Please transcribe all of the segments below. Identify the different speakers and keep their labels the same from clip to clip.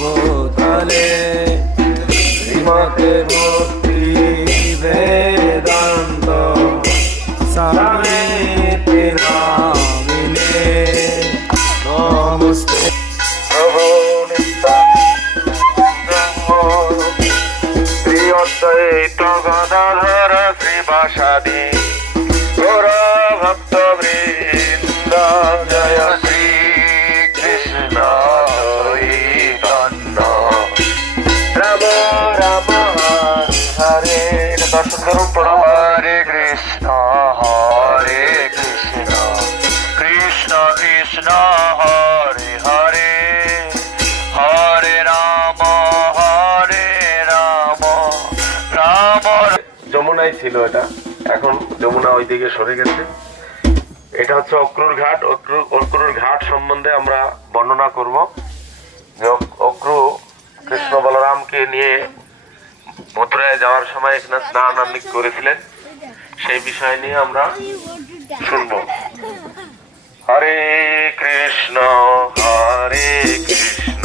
Speaker 1: বোধ হলে শ্রীমতে বোধ
Speaker 2: কৃষ্ণ হরে কৃষ্ণ কৃষ্ণ কৃষ্ণ হরে হরে হরে রাম হরে রাম রাম
Speaker 3: যমুনায় ছিল এটা এখন যমুনা ওইদিকে সরে গেছে এটা হচ্ছে অক্রুর ঘাট অক্রুর ঘাট সম্বন্ধে আমরা বর্ণনা করব অক্রু কৃষ্ণ বলরামকে নিয়ে মথুরায় যাওয়ার সময় এখানে স্নান আন্দিক করেছিলেন সেই বিষয় নিয়ে আমরা শুনব
Speaker 2: হরে কৃষ্ণ হরে কৃষ্ণ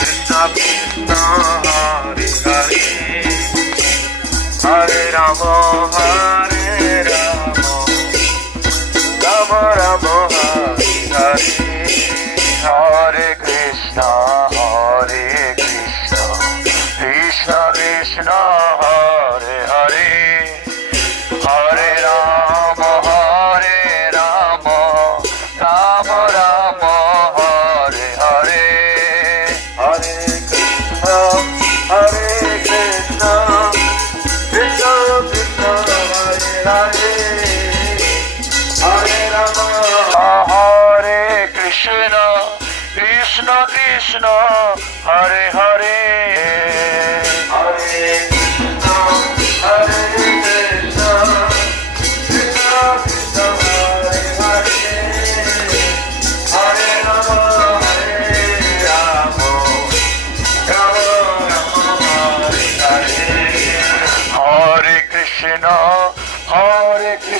Speaker 2: কৃষ্ণ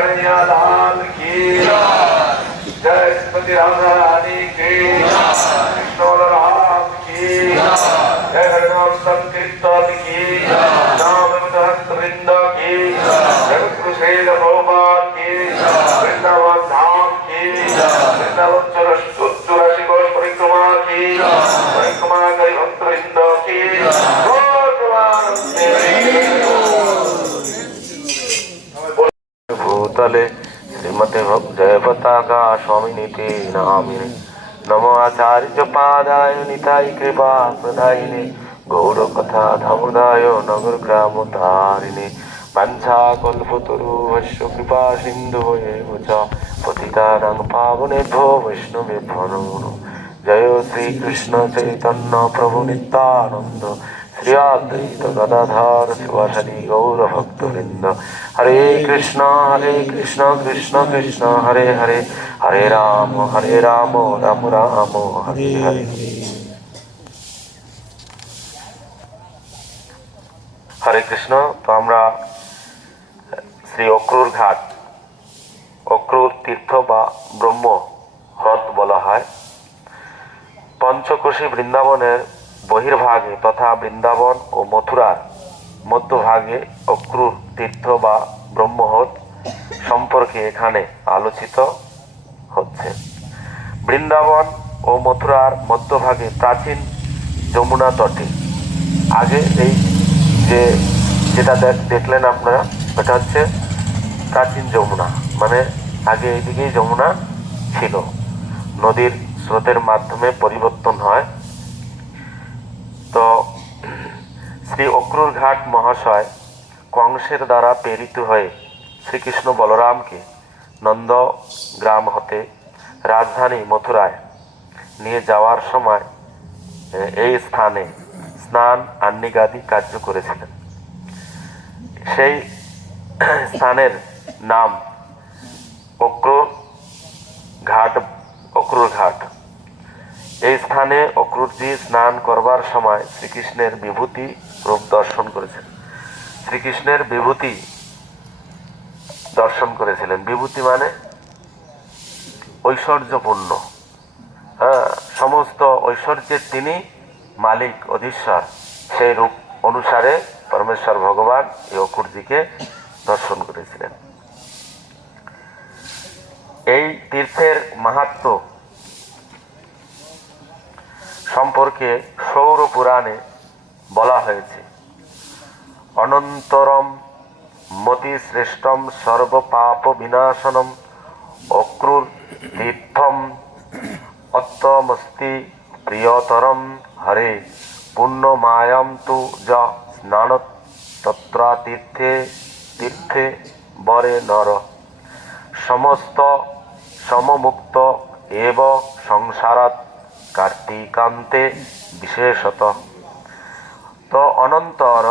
Speaker 4: कन्हैया लाल की जय श्रीमती राम रानी की कृष्ण राम की जय हरिनाम संकृत
Speaker 5: স্বামী সমিনীতে নামিনে নম আচার্য পাদায় নিতাই কৃপা প্রদায়িনে গৌর কথা ধামদায় নগর গ্রাম তারিণে বাঞ্ছা কল্পতরু বৈশ্য কৃপা সিন্ধু পতিতারং পাবনেভ্য বৈষ্ণবেভ্য নমো জয় শ্রীকৃষ্ণ চৈতন্য প্রভু নিত্যানন্দ শ্রীয়াদ্বৈত গৌর শিবাসারি গৌরভক্তবৃন্দ হরে কৃষ্ণ হরে কৃষ্ণ কৃষ্ণ কৃষ্ণ হরে হরে হরে রাম হরে রাম রাম রাম হরে হরে
Speaker 6: হরে কৃষ্ণ তো আমরা শ্রী অক্রুর ঘাট অক্রুর তীর্থ বা ব্রহ্ম হ্রদ বলা হয় পঞ্চকোশী বৃন্দাবনের বহির্ভাগে তথা বৃন্দাবন ও মথুরার মধ্যভাগে অক্রুর তীর্থ বা ব্রহ্মহত সম্পর্কে এখানে আলোচিত হচ্ছে বৃন্দাবন ও মথুরার মধ্যভাগে প্রাচীন যমুনা তটে আগে এই যে যেটা দেখ দেখলেন আপনারা সেটা হচ্ছে প্রাচীন যমুনা মানে আগে এইদিকেই যমুনা ছিল নদীর স্রোতের মাধ্যমে পরিবর্তন হয় তো শ্রী অক্রুর ঘাট মহাশয় কংসের দ্বারা প্রেরিত হয়ে শ্রীকৃষ্ণ বলরামকে নন্দ গ্রাম হতে রাজধানী মথুরায় নিয়ে যাওয়ার সময় এই স্থানে স্নান আন্নিগাদি কার্য করেছিলেন সেই স্থানের নাম অক্রুর ঘাট অক্রুর ঘাট এই স্থানে অক্রুটজি স্নান করবার সময় শ্রীকৃষ্ণের বিভূতি রূপ দর্শন করেছেন শ্রীকৃষ্ণের বিভূতি দর্শন করেছিলেন বিভূতি মানে ঐশ্বর্যপূর্ণ হ্যাঁ সমস্ত ঐশ্বর্যের তিনি মালিক অধীশ্বর সেই রূপ অনুসারে পরমেশ্বর ভগবান এই অকুরজিকে দর্শন করেছিলেন এই তীর্থের মাহাত্ম সম্পর্কে সৌর পুরাণে বলা হয়েছে অনন্তরম শ্রেষ্ঠম সর্বপাপ বিনাশনম অক্রুর তীর্থম অত্তমস্তি প্রিয়তরম হরে পুণ্যমায়াম তু য স্নান তত্রা তীর্থে তীর্থে বরে নর সমস্ত সমমুক্ত এব সংসারাত কার্তিকান্তে বিশেষত তো অনন্তর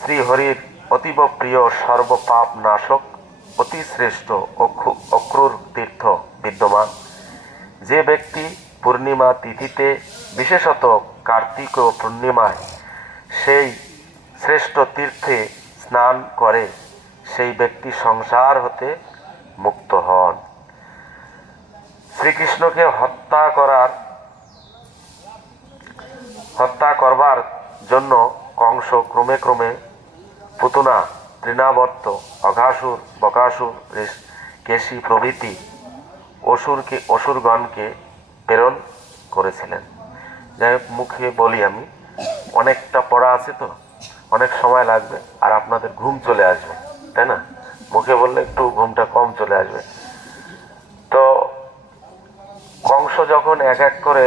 Speaker 6: শ্রীহরির অতীব প্রিয় সর্বপাপ নাশক অতি শ্রেষ্ঠ অক্রুর তীর্থ বিদ্যমান যে ব্যক্তি পূর্ণিমা তিথিতে বিশেষত কার্তিক ও পূর্ণিমায় সেই শ্রেষ্ঠ তীর্থে স্নান করে সেই ব্যক্তি সংসার হতে মুক্ত হন শ্রীকৃষ্ণকে হত্যা করার হত্যা করবার জন্য কংস ক্রমে ক্রমে পুতুনা তৃণাবর্ত অঘাসুর বকাসুর কেশি প্রভৃতি অসুরকে অসুরগণকে প্রেরণ করেছিলেন যাই হোক মুখে বলি আমি অনেকটা পড়া আছে তো অনেক সময় লাগবে আর আপনাদের ঘুম চলে আসবে তাই না মুখে বললে একটু ঘুমটা কম চলে আসবে তো কংস যখন এক এক করে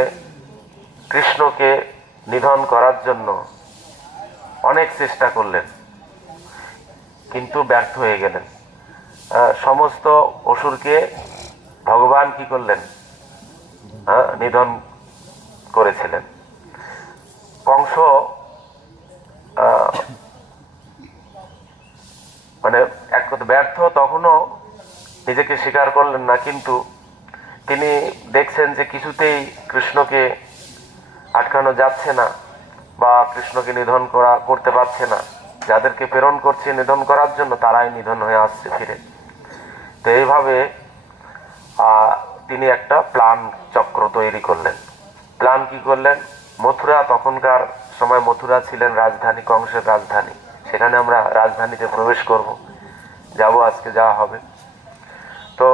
Speaker 6: কৃষ্ণকে নিধন করার জন্য অনেক চেষ্টা করলেন কিন্তু ব্যর্থ হয়ে গেলেন সমস্ত অসুরকে ভগবান কি করলেন নিধন করেছিলেন কংস মানে এক কথা ব্যর্থ তখনও নিজেকে স্বীকার করলেন না কিন্তু তিনি দেখছেন যে কিছুতেই কৃষ্ণকে আটকানো যাচ্ছে না বা কৃষ্ণকে নিধন করা করতে পারছে না যাদেরকে প্রেরণ করছে নিধন করার জন্য তারাই নিধন হয়ে আসছে ফিরে তো এইভাবে তিনি একটা প্ল্যান চক্র তৈরি করলেন প্ল্যান কি করলেন মথুরা তখনকার সময় মথুরা ছিলেন রাজধানী কংসের রাজধানী সেখানে আমরা রাজধানীতে প্রবেশ করব যাব আজকে যাওয়া হবে তো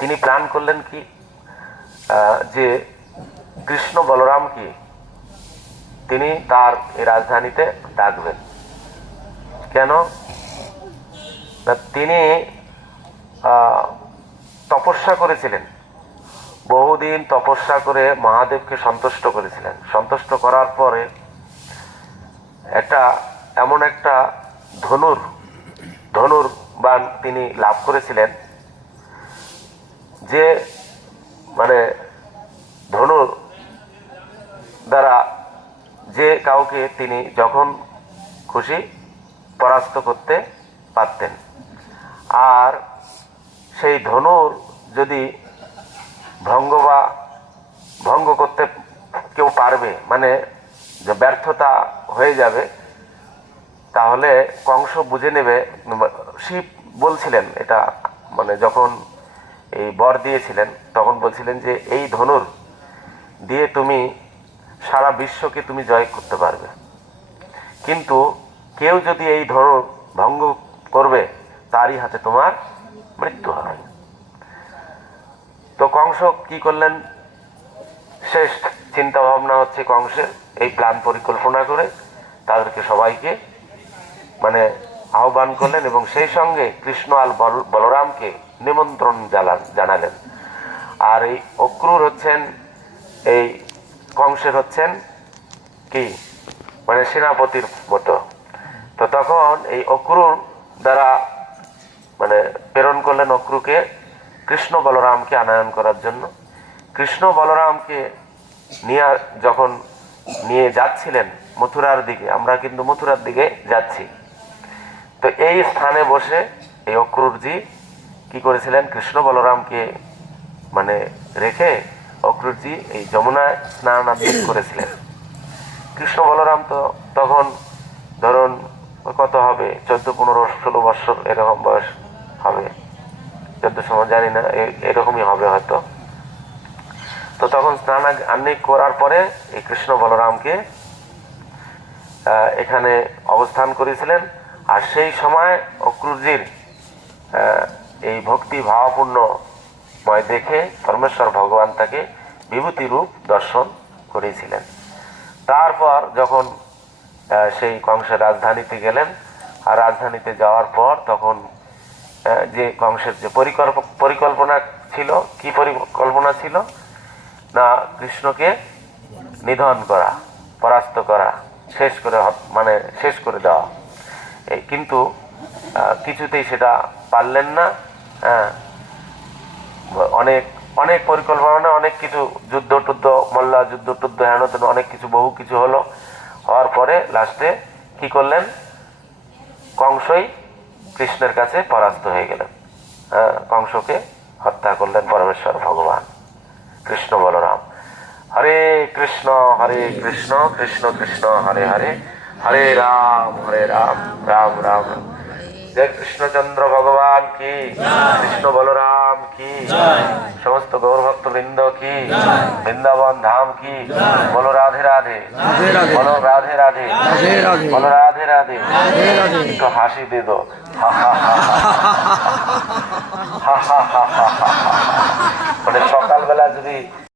Speaker 6: তিনি প্ল্যান করলেন কি যে কৃষ্ণ বলরামকে তিনি তার রাজধানীতে ডাকবেন কেন তিনি তপস্যা করেছিলেন বহুদিন তপস্যা করে মহাদেবকে সন্তুষ্ট করেছিলেন সন্তুষ্ট করার পরে একটা এমন একটা ধনুর ধনুর বান তিনি লাভ করেছিলেন যে মানে ধনুর দ্বারা যে কাউকে তিনি যখন খুশি পরাস্ত করতে পারতেন আর সেই ধনুর যদি ভঙ্গ বা ভঙ্গ করতে কেউ পারবে মানে যে ব্যর্থতা হয়ে যাবে তাহলে কংস বুঝে নেবে শিব বলছিলেন এটা মানে যখন এই বর দিয়েছিলেন তখন বলছিলেন যে এই ধনুর দিয়ে তুমি বিশ্বকে তুমি জয় করতে পারবে কিন্তু কেউ যদি এই ধর ভঙ্গ করবে তারই হাতে তোমার মৃত্যু হবে তো কংস কি করলেন শেষ চিন্তা ভাবনা হচ্ছে কংসের এই প্ল্যান পরিকল্পনা করে তাদেরকে সবাইকে মানে আহ্বান করলেন এবং সেই সঙ্গে কৃষ্ণ আল বলরামকে নিমন্ত্রণ জানালেন আর এই অক্রুর হচ্ছেন এই কংসের হচ্ছেন কি মানে সেনাপতির মতো তো তখন এই অক্রুর দ্বারা মানে প্রেরণ করলেন অক্রুকে কৃষ্ণ বলরামকে আনায়ন করার জন্য কৃষ্ণ বলরামকে নিয়ে যখন নিয়ে যাচ্ছিলেন মথুরার দিকে আমরা কিন্তু মথুরার দিকে যাচ্ছি তো এই স্থানে বসে এই অক্রুরজি কি করেছিলেন কৃষ্ণ বলরামকে মানে রেখে অগ্রজি এই যমুনায় স্নানাভিষেক করেছিলেন কৃষ্ণ বলরাম তো তখন ধরুন কত হবে চোদ্দ পনেরো ষোলো বৎসর এরকম বয়স হবে চোদ্দ সময় জানি না এরকমই হবে হয়তো তো তখন স্নান আন্নিক করার পরে এই কৃষ্ণ বলরামকে এখানে অবস্থান করেছিলেন আর সেই সময় অক্রুজির এই ভক্তি ভাবাপূর্ণ ময় দেখে পরমেশ্বর ভগবান তাকে বিভূতি রূপ দর্শন করেছিলেন তারপর যখন সেই কংসের রাজধানীতে গেলেন আর রাজধানীতে যাওয়ার পর তখন যে কংসের যে পরিকল্প পরিকল্পনা ছিল কি পরিকল্পনা ছিল না কৃষ্ণকে নিধন করা পরাস্ত করা শেষ করে মানে শেষ করে দেওয়া কিন্তু কিছুতেই সেটা পারলেন না হ্যাঁ অনেক অনেক পরিকল্পনা অনেক কিছু যুদ্ধ টুদ্ধ মল্লা যুদ্ধ টুদ্ধ হেন তেন অনেক কিছু বহু কিছু হলো হওয়ার পরে লাস্টে কি করলেন কংসই কৃষ্ণের কাছে পরাস্ত হয়ে গেলেন হ্যাঁ কংসকে হত্যা করলেন পরমেশ্বর ভগবান কৃষ্ণ বলরাম হরে কৃষ্ণ হরে কৃষ্ণ কৃষ্ণ কৃষ্ণ হরে হরে হরে রাম হরে রাম রাম রাম রাম জয় কৃষ্ণচন্দ্র ভগবান কি কৃষ্ণ বলরাম কি সমস্ত গৌরভক্ত বৃন্দ কি বৃন্দাবন ধাম কি বলো রাধে রাধে বলো রাধে রাধে বলো রাধে রাধে একটু হাসি দিয়ে মানে সকালবেলা যদি